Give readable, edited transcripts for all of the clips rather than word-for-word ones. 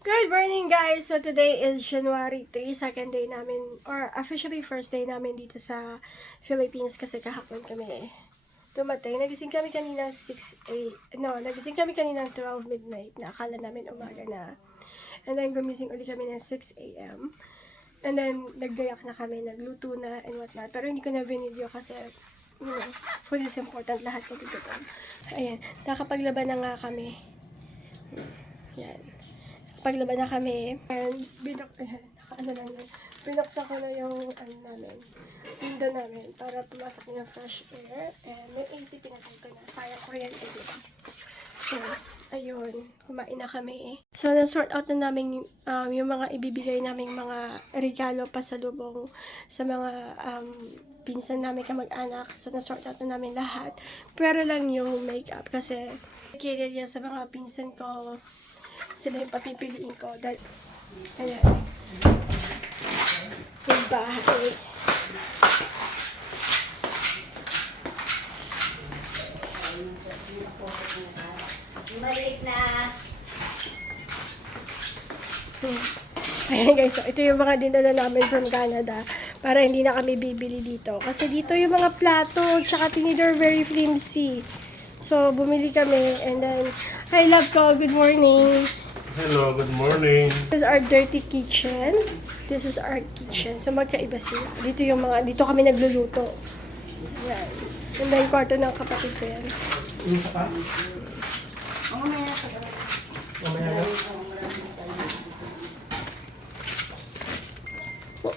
Good morning, guys! So, today is January 3, second day namin, or officially first day namin dito sa Philippines kasi kahapon kami dumating. Nagising kami kanina 12 midnight na akala namin umaga na. And then, gumising uli kami ng 6 a.m. And then, naggayak na kami, nagluto na and whatnot. Pero hindi ko na video kasi, food is important, lahat na dito. Ayan, nakapaglaban na nga kami. Yan. Paglaba na kami, and binuksan ko na yung window namin para pumasok yung fresh air, and may AC pinatay ko na, sayang kuryente, diba? So, ayun, kumain na kami. So, na-sort out na namin yung mga ibibigay naming mga regalo pasalubong sa mga pinsan namin kamag-anak. So, na-sort out na namin lahat. Pero lang yung makeup kasi dedicated yan sa mga pinsan ko. Sila yung papipiliin ko. Dahil, ayan. Yung bahay. Maliit na. Ayan guys, so ito yung mga dinala namin from Canada para hindi na kami bibili dito. Kasi dito yung mga plato, tsaka tinidor very flimsy. So, bumili kami, and then, hi love ko, good morning. Hello, good morning. This is our dirty kitchen. This is our kitchen. So, magkaiba sila. Dito kami nagluluto. Yan. And then, kwarto ng kapatid ko yan. Isa pa?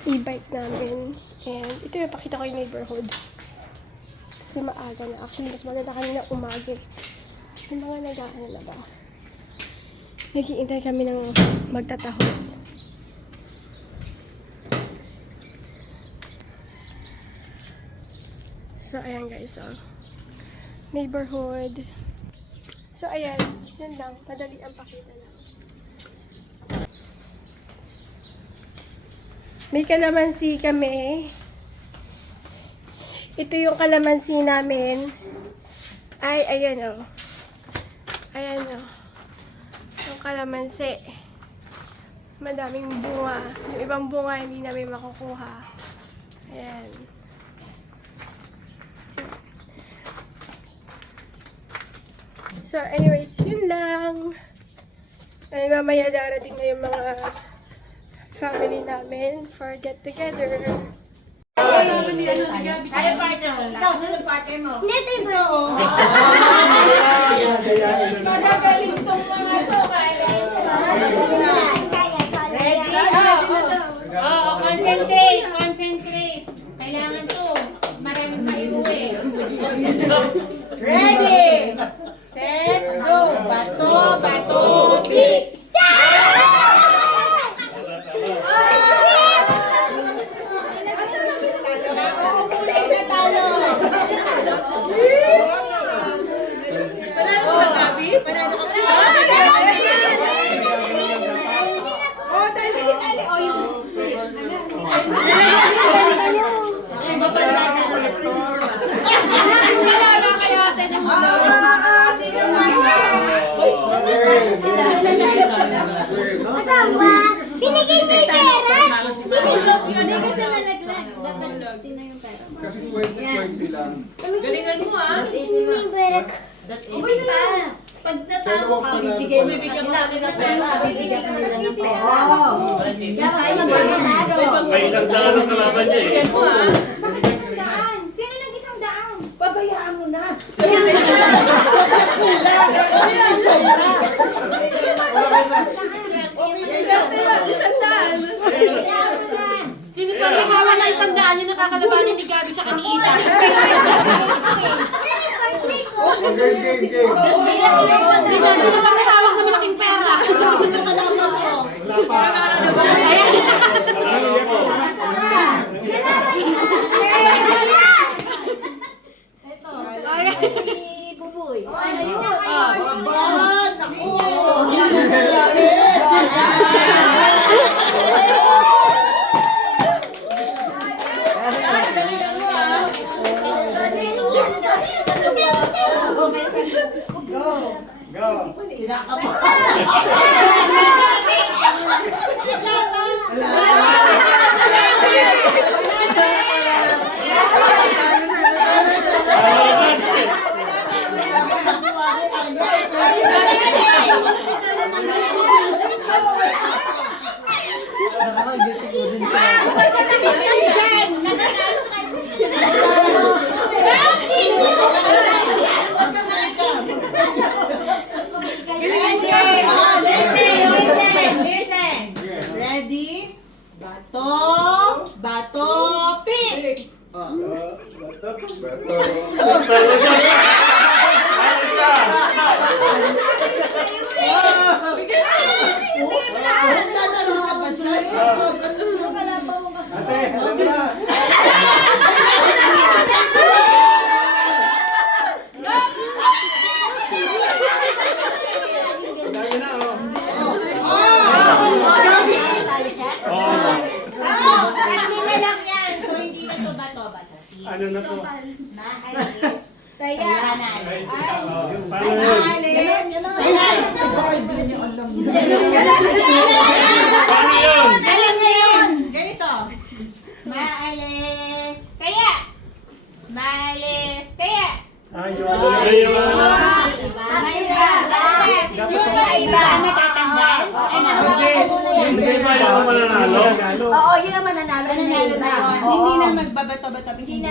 E-bike namin. And ito yung pakita ko yung neighborhood. Kasi maaga na. Actually, mas maganda kanina umaga. Yung mga nag-aano na ba? Nag-iintay kami ng magtataho. So, ayan guys. So, neighborhood. So, ayan. Yun lang. Madali ang pakita lang. May kalamansi kami. Ito yung kalamansi namin. Ay, ayan o. Ayan o. Yung kalamansi. Madaming bunga. Yung ibang bunga hindi namin makukuha. Ayan. So, anyways, yun lang. Ay, mamaya darating na yung mga family namin for get together. Ikaw, sino partner mo? Hindi, tayo bro. Magagaling tong mga to. Ready? Concentrate. Kailangan to. Maraming maiuwi. Ready? Set, go. Bato, pick. Binigay niya yung pera. Binigay kasi nalaglag. Dapat 16 na yung pera. Kasi 20 lang. Galingan mo Hindi mo yung pera. Okay na. Pag natalo ka, bibigyan mo namin ng pera. Bibigyan ka nila ng pera. Kaya kayo magpapatalo. May isang daan ang kalaban niya eh. Isang daan. Sino nag-isang daan? Pabayaan mo na. Isang daan. Sino pa nakawala isang daan yung nakakalabanin ni Gabi tsaka ni Ita? Game. Sino pa may hawak na malaking pera? Sino kalaban ko? Wala pa. Si Buboy. Babat! Ako! Go. Kinakabahan. Ano na to? Kaya. Ay, paano yun? Paano yun? Alam na yun. Ganito. Maalis. Kaya. Maalis. Kaya. Ayun. Hindi ba yung mananalo? Oo, yun ang mananalo. Nanalo na yun. Hindi na magbabato-bato. Hindi na.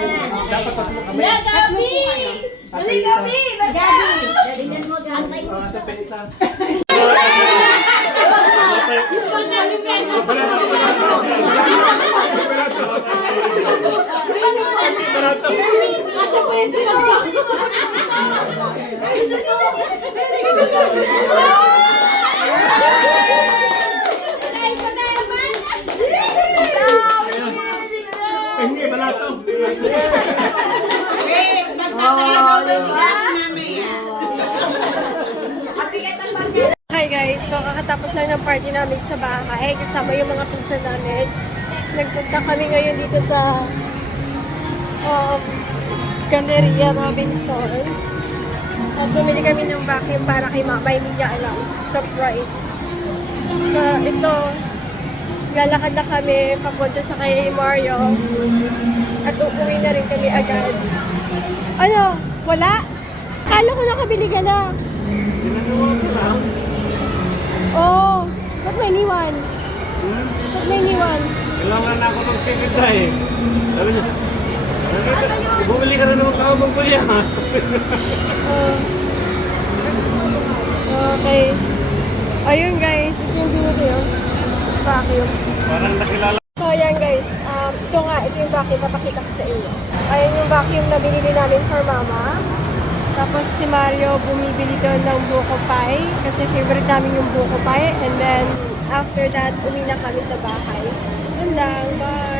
Dapat tatlo kami. Gabi! Dali, Gabi! Gabi! Galingan mo, Gabi. Sa pensa. Kasya po yun sila. Hindi, balato. Wait, magpapagaw daw si Gabi mamaya. Hi guys, so kakatapos lang ng party namin sa bahay kasama yung mga pinsan namin. Nagpunta kami ngayon dito sa Galleria Robinson. At bumili kami ng vacuum para kay mama, hindi niya alam. Surprise. So ito, lalakad na kami papunta sa kay Mario. At uuwi na rin kami agad. Ano? Wala? Kala ko nakabili ka na. Oo. Ba't may iniwan? Ba't may iniwan? Kailangan na ako ng ticket na eh. Sabi niya, bumili ka na naman kakabang ko yan. Oh. Okay. Ayun guys, ito yung binili oh. Vacuum. Parang nakilala. So ayan guys, ito nga, ito yung vacuum, papakita ko sa inyo. Ayun yung vacuum na binili namin for mama. Tapos si Mario bumibili doon ng buko pie kasi favorite namin yung buko pie. And then after that, uwi na kami sa bahay. Yun lang, bye!